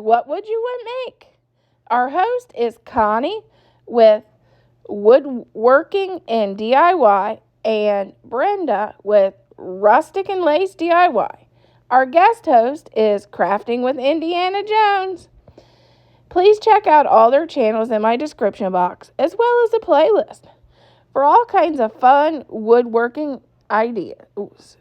What Would You Make? Our host is Connie with Woodworking and DIY and Brenda with Rustic and Lace DIY. Our guest host is Crafting with Indiana Jones. Please check out all their channels in my description box, as well as a playlist for all kinds of fun woodworking ideas.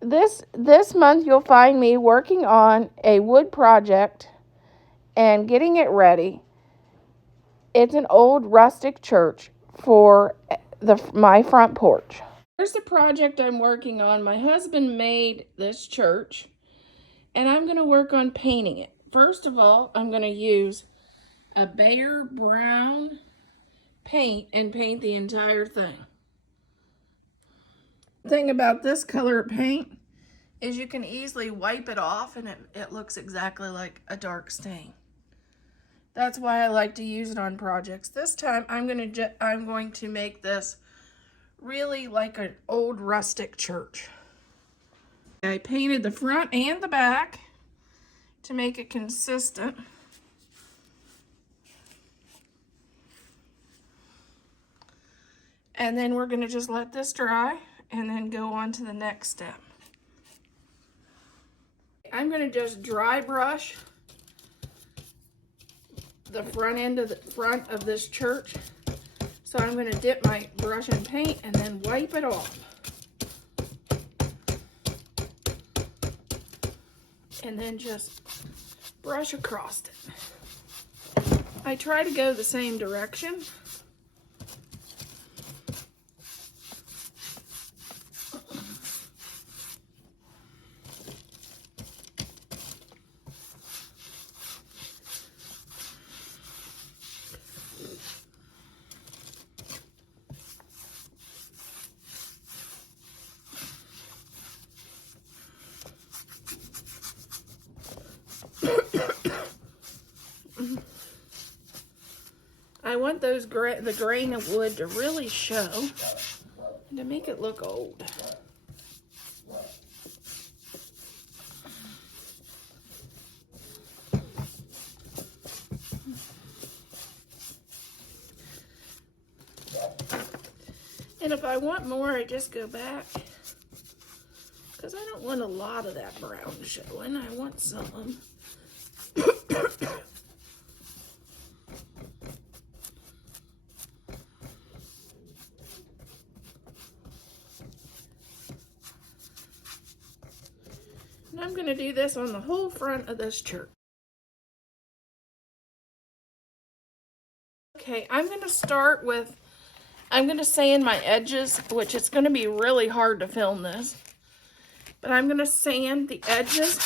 This month you'll find me working on a wood project and getting it ready. It's an old rustic church for my front porch. Here's the project I'm working on. My husband made this church, and I'm going to work on painting it. First of all, I'm going to use a bare brown paint and paint the entire thing. The thing about this color of paint is you can easily wipe it off and it looks exactly like a dark stain. That's why I like to use it on projects. This time I'm going to make this really like an old rustic church. I painted the front and the back to make it consistent. And then we're going to just let this dry and then go on to the next step. I'm going to just dry brush the front of this church. So I'm going to dip my brush in paint and then wipe it off. And then just brush across it. I try to go the same direction. I want the grain of wood to really show and to make it look old. And if I want more, I just go back, because I don't want a lot of that brown showing. I want some. And I'm going to do this on the whole front of this church. Okay, I'm going to sand my edges, which it's going to be really hard to film this. But I'm going to sand the edges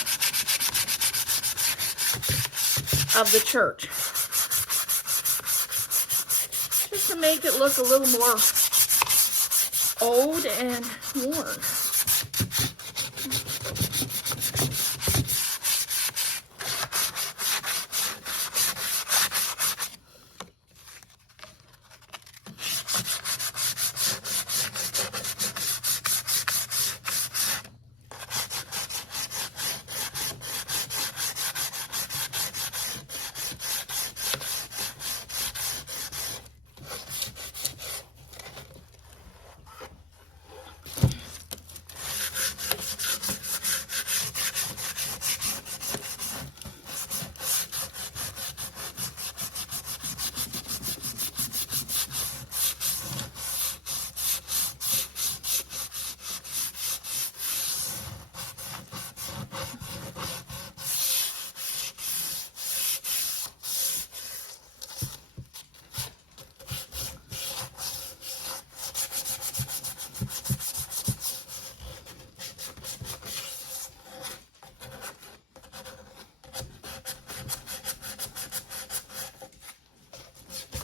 of the church, just to make it look a little more old and worn.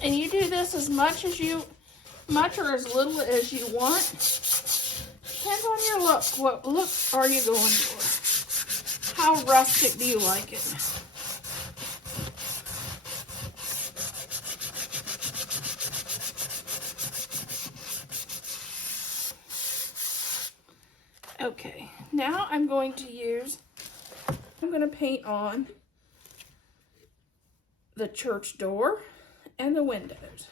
And you do this as much or as little as you want. Depends on your look. What look are you going for? How rustic do you like it? Okay, now I'm going to paint on the church door and the windows.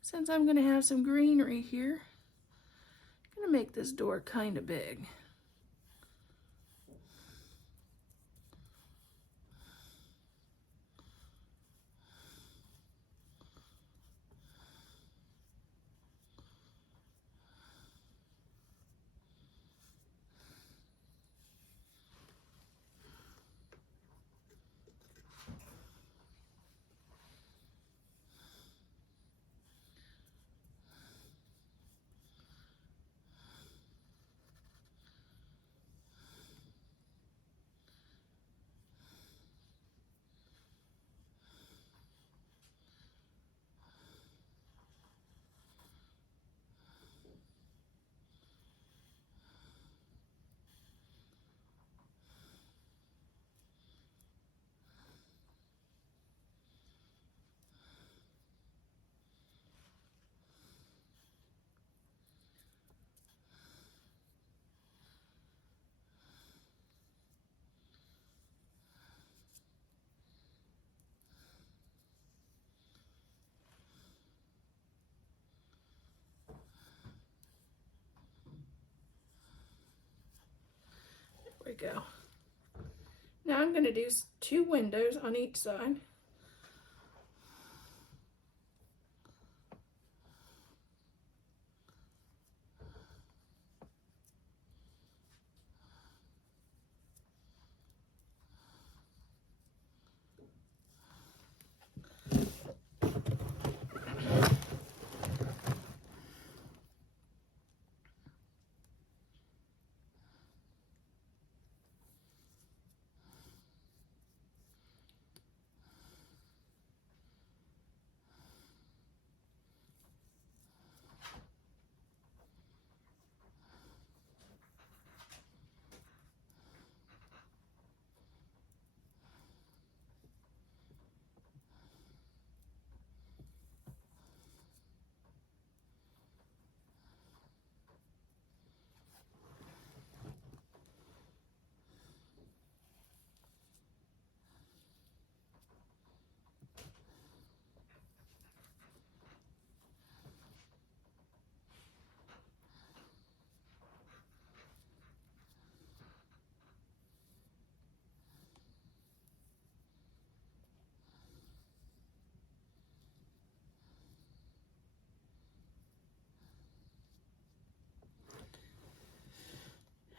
Since I'm going to have some greenery here, I'm going to make this door kind of big. There we go. Now I'm going to do 2 windows on each side.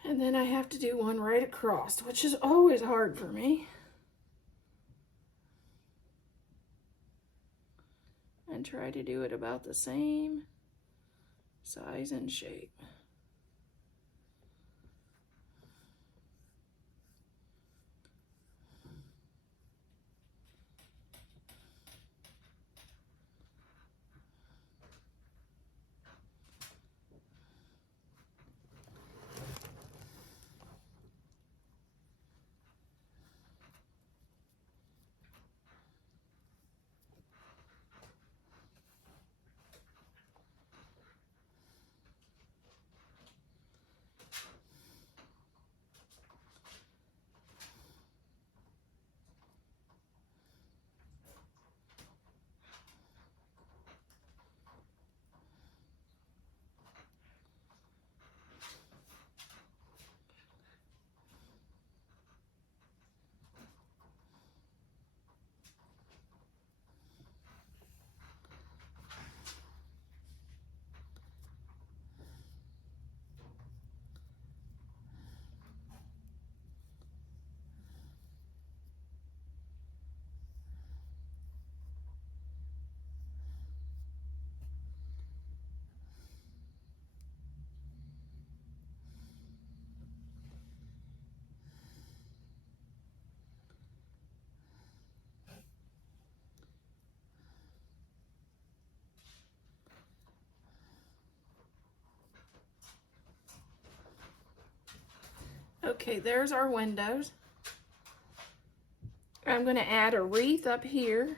And then I have to do one right across, which is always hard for me. And try to do it about the same size and shape. Okay, there's our windows. I'm going to add a wreath up here.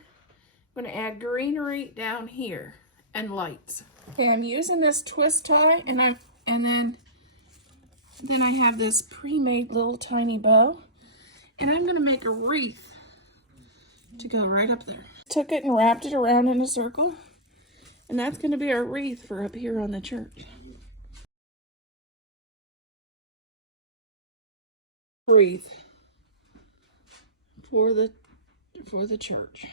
I'm going to add greenery down here and lights. Okay, I'm using this twist tie, and then I have this pre-made little tiny bow, and I'm gonna make a wreath to go right up there. Took it and wrapped it around in a circle, and that's gonna be our wreath for up here on the church. Wreath for the church.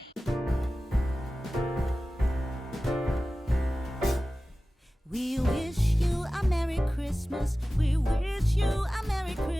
We wish you a Merry Christmas. We wish you a Merry Christmas.